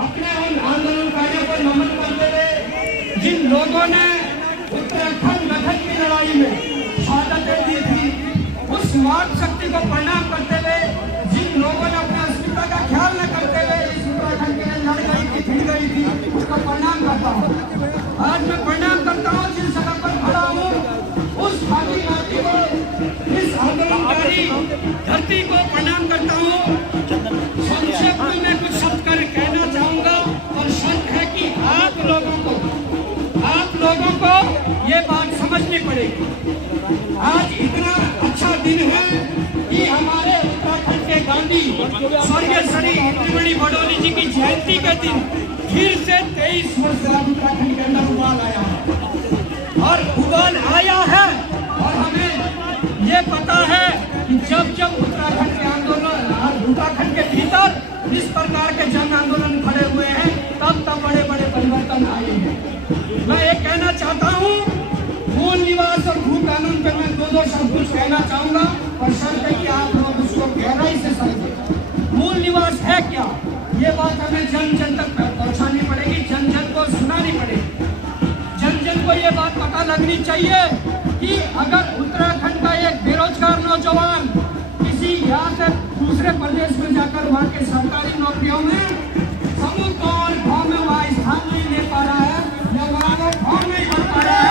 अपने उन आंदोलनकारियों को नमन करते हुए जिन लोगों ने उत्तराखंड गठन की लड़ाई में शहादतें दी थी, उस मार्ग शक्ति को प्रणाम करते हुए जिन लोगों ने अपने अस्मिता का ख्याल न करते हुए इस उत्तराखंड के लिए लड़ गई थी, भिड़ गई थी, उसको प्रणाम करता हूँ। आज मैं प्रणाम करता हूँ जिस जगह पर खड़ा हूँ, उस खादी माटी को, इस आंदोलनकारी धरती को प्रणाम करता हूँ। संक्षेप में मैं कुछ शब्द कर कहना चाहूंगा और शर्त है कि आप लोगों को ये बात समझनी पड़ेगी। आज इतना अच्छा दिन है कि हमारे उत्तराखंड के गांधी स्वर्गीय श्री इंद्रमणि बडोली जी की जयंती के दिन फिर से 23 वर्ष बाद उत्तराखंड के अंदर उबाल आया है और उबाल आया है। और हमें ये पता है कि जब उत्तराखंड के आंदोलन, उत्तराखंड के भीतर इस प्रकार के जन आंदोलन खड़े हुए हैं, तब बड़े बड़े परिवर्तन आए हैं। मैं ये कहना चाहता हूँ, मूल निवास और भू कानून पे मैं दो शब्द कुछ कहना चाहूंगा और शर्त है कि आप लोग उसको गहराई से समझें। मूल निवास है क्या, ये बात हमें जन जन तक पहुंचानी पड़ेगी, जन जन को सुनानी पड़ेगी। जन जन को ये बात पता लगनी चाहिए कि अगर उत्तराखंड का एक बेरोजगार नौजवान किसी यहाँ से दूसरे प्रदेश में जाकर वहाँ के सरकारी नौकरियों में समूह और गाँव में वहाँ स्थान नहीं ले पा रहा है या वहाँ वो गाँव नहीं बन पा रहा है,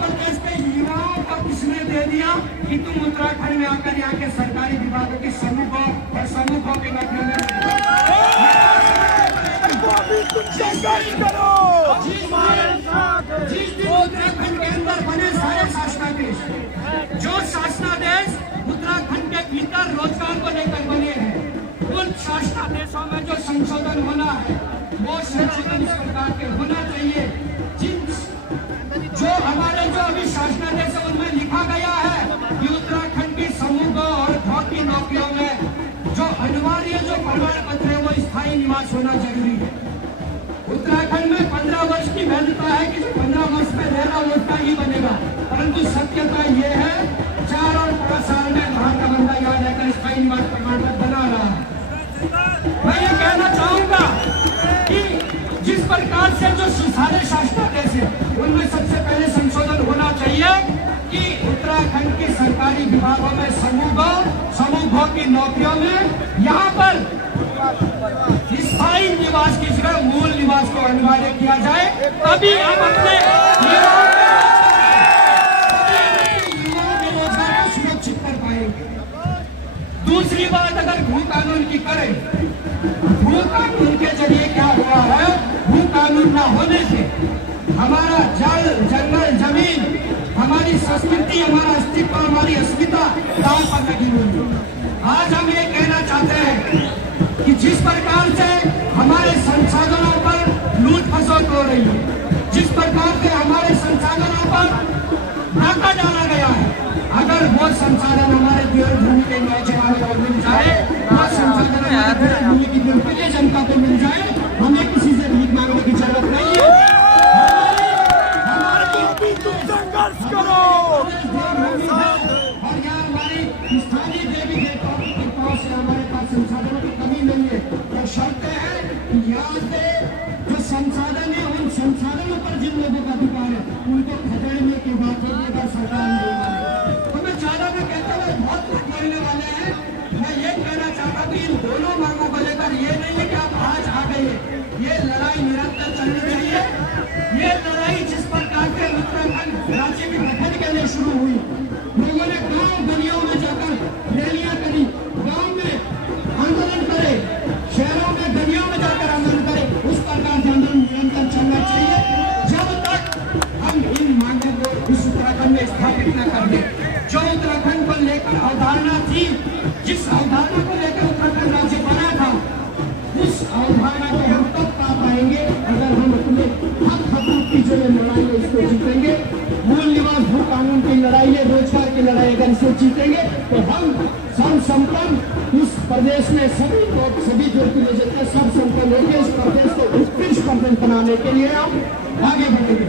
प्रदेश के युवाओं को किसने दे दिया कि तुम उत्तराखंड में आकर यहाँ के सरकारी विभागों की समूहों के नौकरियों में जिस दिन उत्तराखंड के अंदर बने सारे शासनादेश, जो शासनादेश उत्तराखंड के भीतर रोजगार को लेकर बने हैं, उन शासनादेशों में जो संशोधन होना है वो संशोधन इस प्रकार के होना चाहिए। जो हमारे जो अभी शासनादेश है उनमें लिखा गया है कि उत्तराखंड की समूह और गाँव की नौकरियों में जो अनिवार्य जो प्रमाण पत्र है वो स्थायी निवास होना जरूरी है। उत्तराखंड में 15 वर्ष की वैधता है कि 15 वर्ष में रहना वोटा ही बनेगा, परंतु सत्यता ये है 4 और 5 साल में वहां का बंदा यहाँ रहकर स्थायी निवास प्रमाण पत्र बना रहा है। मैं ये कहना चाहूंगा कि जिस प्रकार से जो सारे शासनादेश है उनमें सबसे पहले संशोधन होना चाहिए कि उत्तराखंड के सरकारी विभागों में समूहों की नौकरियों में यहाँ पर स्थायी निवास की जगह मूल निवास को अनिवार्य किया जाए, तभी हम अपने युवाओं के रोजगार को सुरक्षित कर पाएंगे। दूसरी बात अगर भू कानून की करें, भू कानून के जरिए क्या हुआ है, भू कानून न होने से हमारा जल जंगल जमीन, हमारी संस्कृति, हमारा अस्तित्व, हमारी अस्मिता दांव पर लगी हुई है। आज हम ये कहना चाहते हैं कि जिस प्रकार से हमारे संसाधनों पर लूट खसोट हो रही है, जिस प्रकार से हमारे संसाधनों पर नाका डाला गया है, अगर वो संसाधन हमारे देवभूमि के नौजवानों को मिल जाए, वो संसाधन हमारे देवभूमि की निर्दलीय जनता को मिल जाए, हमें किसी से भीख मांगने की जरूरत नहीं है। संघर्ष करो और यहाँ हमारी स्थानीय देवी देवताओं से हमारे पास संसाधनों की कमी नहीं है। तो शर्त है कि यहाँ से जो संसाधन है उन संसाधनों पर जिन लोगों का अधिकार है उनको खदेड़ने की बात होगी सरकार नहीं माने। तो मैं ज्यादा में कहता हूँ बहुत कुछ बोलने वाले हैं। मैं ये कहना चाहता हूँ कि इन दोनों मांगों को लेकर ये नहीं है कि आप आज आ गए, ये लड़ाई निरंतर चलनी चाहिए। ये लड़ाई जिस प्रकार के उत्तराखंड राज्य में गठन के लिए शुरू हुई, लोगों ने गांव गलियों में जाकर रैलियां करी, गांव में आंदोलन करे, शहरों में गलियों में जाकर आंदोलन करे, उस प्रकार के आंदोलन निरंतर चलना चाहिए जब तक हम इन मांगों को इस उत्तराखंड में स्थापित न कर दे। जो उत्तराखंड को लेकर अवधारणा थी, जिस अवधारणा को लेकर उत्तराखंड राज्य बना था, उस अवधारणा को हम तब पा पाएंगे अगर हम अपने हक हकूक की जो लड़ाई है इसको जीतेंगे। मूल निवास भू कानून की लड़ाई है, रोजगार की लड़ाई, अगर इसको जीतेंगे तो हम सब संपन्न इस प्रदेश में सभी लोग, सभी जो जनता सब संपन्न होंगे। इस प्रदेश को उत्कृष्ट प्रदेश बनाने के लिए हम आगे बढ़ेंगे।